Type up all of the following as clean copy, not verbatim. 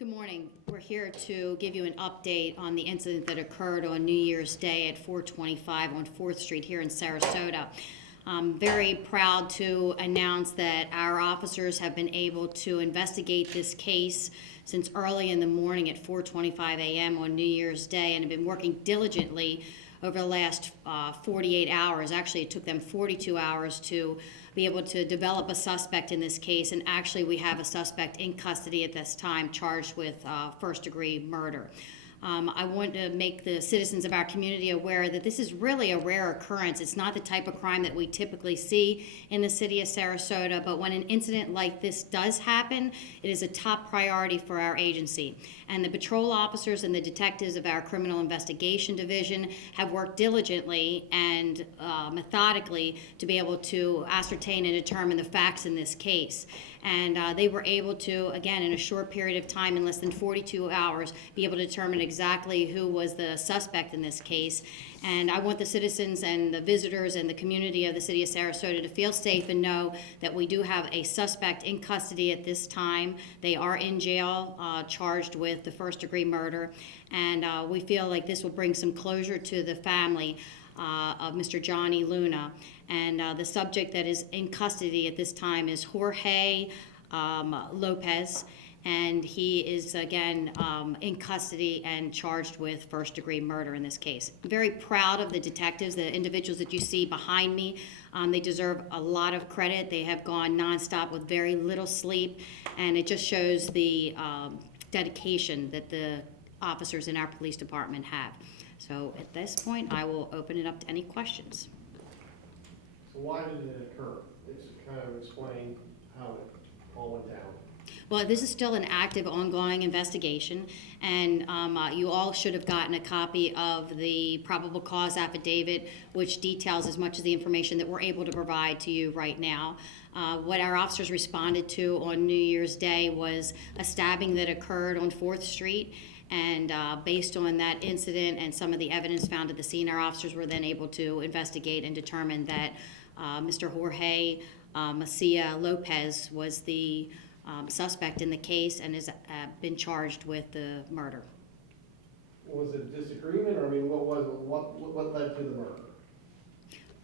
Good morning. We're here to give you an update on the incident that occurred on New Year's Day at 425 on 4th Street here in Sarasota. I'm very proud to announce that our officers have been able to investigate this case since early in the morning at 4:25 a.m. on New Year's Day and have been working diligently over the last 48 hours. Actually, it took them 42 hours to be able to develop a suspect in this case, and actually we have a suspect in custody at this time charged with first-degree murder. I want to make the citizens of our community aware that this is really a rare occurrence. It's not the type of crime that we typically see in the city of Sarasota, but when an incident like this does happen, it is a top priority for our agency. And the patrol officers and the detectives of our criminal investigation division have worked diligently and methodically to be able to ascertain and determine the facts in this case. And they were able to, again, in a short period of time, in less than 42 hours, be able to determine exactly who was the suspect in this case. And I want the citizens and the visitors and the community of the city of Sarasota to feel safe and know that we do have a suspect in custody at this time. They are in jail, charged with the first-degree murder. And we feel like this will bring some closure to the family of Mr. Johnny Luna. And the subject that is in custody at this time is Jorge Lopez, and he is again in custody and charged with first-degree murder in this case. I'm very proud of the detectives, the individuals that you see behind me. They deserve a lot of credit. They have gone nonstop with very little sleep, and it just shows the dedication that the officers in our police department have. So at this point, I will open it up to any questions. So why did it occur? It's kind of explain how it all went down. Well, this is still an active, ongoing investigation, and you all should have gotten a copy of the probable cause affidavit, which details as much of the information that we're able to provide to you right now. What our officers responded to on New Year's Day was a stabbing that occurred on 4th Street. And based on that incident and some of the evidence found at the scene, our officers were then able to investigate and determine that Mr. Jorge Macias Lopez was the suspect in the case and has been charged with the murder. Was it a disagreement, or I mean, what was it? What led to the murder?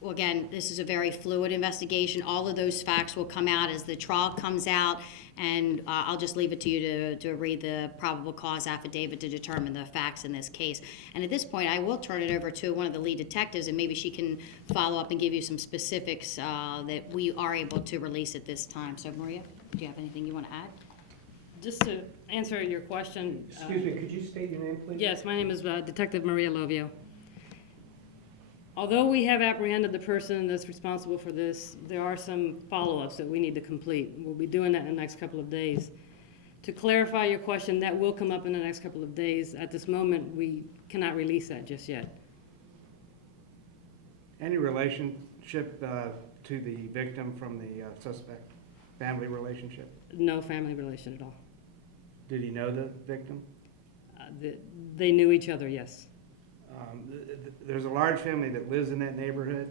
Well, again, this is a very fluid investigation. All of those facts will come out as the trial comes out, and I'll just leave it to you to read the probable cause affidavit to determine the facts in this case. And at this point, I will turn it over to one of the lead detectives, and maybe she can follow up and give you some specifics that we are able to release at this time. So, Maria, do you have anything you want to add? Just to answer your question. Excuse me, could you state your name, please? Yes, my name is Detective Maria Lovio. Although we have apprehended the person that's responsible for this, there are some follow-ups that we need to complete. We'll be doing that in the next couple of days. To clarify your question, that will come up in the next couple of days. At this moment, we cannot release that just yet. Any relationship to the victim from the suspect? Family relationship? No family relation at all. Did he know the victim? They knew each other, yes. There's a large family that lives in that neighborhood.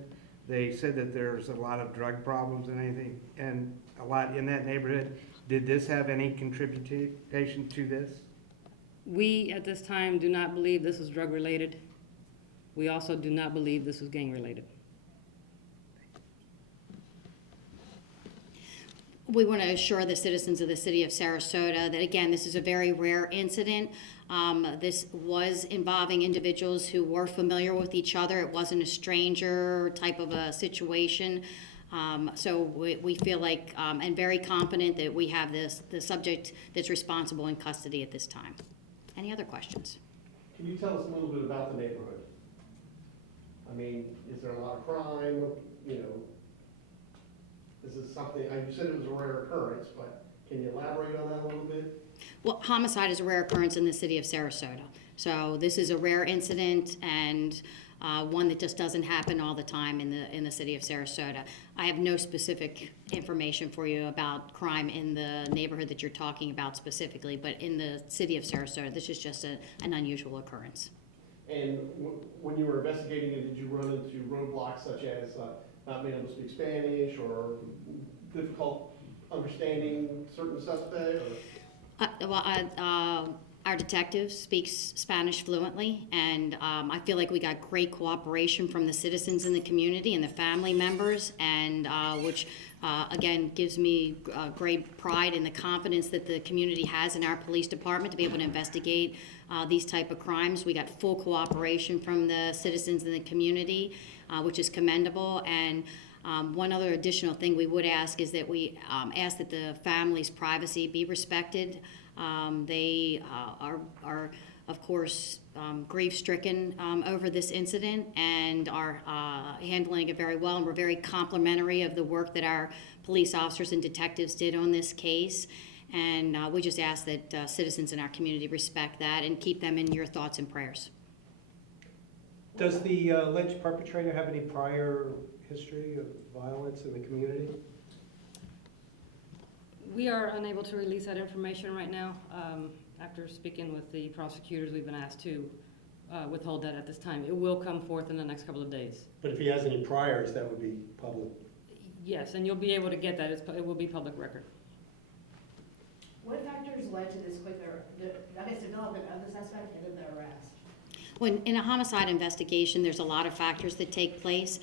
They said that there's a lot of drug problems and anything, and a lot in that neighborhood. Did this have any contribution to this? We, at this time, do not believe this was drug-related. We also do not believe this was gang-related. We want to assure the citizens of the city of Sarasota that, again, this is a very rare incident. This was involving individuals who were familiar with each other. It wasn't a stranger type of a situation. So we feel like, and very confident that we have the subject that's responsible in custody at this time. Any other questions? Can you tell us a little bit about the neighborhood? I mean, is there a lot of crime? You know, this is something, you said it was a rare occurrence, but can you elaborate on that a little bit? Well, homicide is a rare occurrence in the city of Sarasota. So this is a rare incident and one that just doesn't happen all the time in the city of Sarasota. I have no specific information for you about crime in the neighborhood that you're talking about specifically, but in the city of Sarasota, this is just an unusual occurrence. And when you were investigating it, did you run into roadblocks such as not being able to speak Spanish or difficult understanding certain suspects? Our detective speaks Spanish fluently, and I feel like we got great cooperation from the citizens in the community and the family members, and which again gives me great pride in the confidence that the community has in our police department to be able to investigate these type of crimes. We got full cooperation from the citizens in the community, which is commendable. And one other additional thing we would ask is that we ask that the family's privacy be respected. They are, of course, grief-stricken over this incident and are handling it very well. And we're very complimentary of the work that our police officers and detectives did on this case. And we just ask that citizens in our community respect that and keep them in your thoughts and prayers. Does the alleged perpetrator have any prior history of violence in the community? We are unable to release that information right now. After speaking with the prosecutors, we've been asked to withhold that at this time. It will come forth in the next couple of days. But if he has any priors, that would be public. Yes, and you'll be able to get that. It will be public record. What factors led to this quicker, development of the suspect and then the arrest? When in a homicide investigation, there's a lot of factors that take place.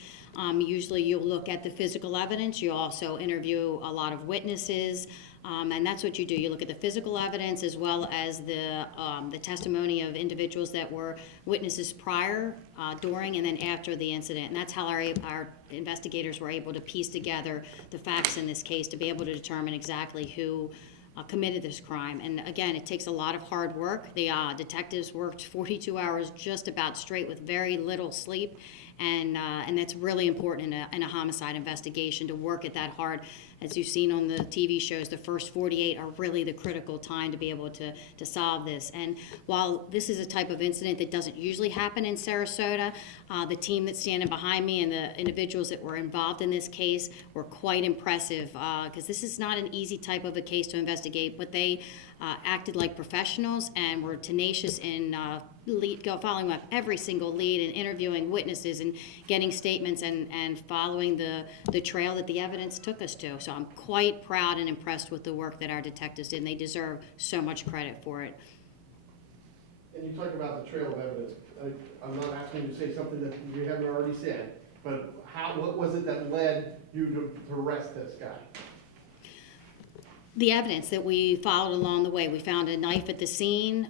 Usually you'll look at the physical evidence. You also interview a lot of witnesses, and that's what you do. You look at the physical evidence as well as the testimony of individuals that were witnesses prior, during, and then after the incident. And that's how our investigators were able to piece together the facts in this case to be able to determine exactly who committed this crime. And again, it takes a lot of hard work. The detectives worked 42 hours just about straight with very little sleep, and that's really important in a homicide investigation, to work at that hard. As you've seen on the TV shows, the first 48 are really the critical time to be able to solve this. And while this is a type of incident that doesn't usually happen in Sarasota, the team that's standing behind me and the individuals that were involved in this case were quite impressive, because this is not an easy type of a case to investigate, but they acted like professionals and were tenacious in following up every single lead and interviewing witnesses and getting statements and following the trail that the evidence took us to. So I'm quite proud and impressed with the work that our detectives did, and they deserve so much credit for it. And you talk about the trail of evidence. I'm not asking you to say something that you haven't already said, but what was it that led you to arrest this guy? The evidence that we followed along the way. We found a knife at the scene.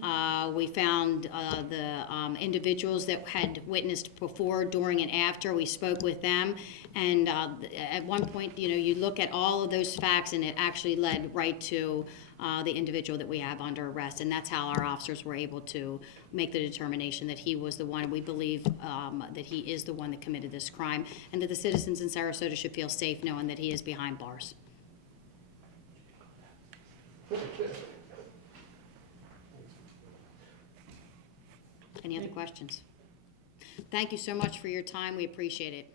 We found the individuals that had witnessed before, during, and after. We spoke with them. And at one point, you look at all of those facts, and it actually led right to the individual that we have under arrest. And that's how our officers were able to make the determination that he was the one. We believe that he is the one that committed this crime, and that the citizens in Sarasota should feel safe knowing that he is behind bars. Any other questions? Thank you so much for your time. We appreciate it.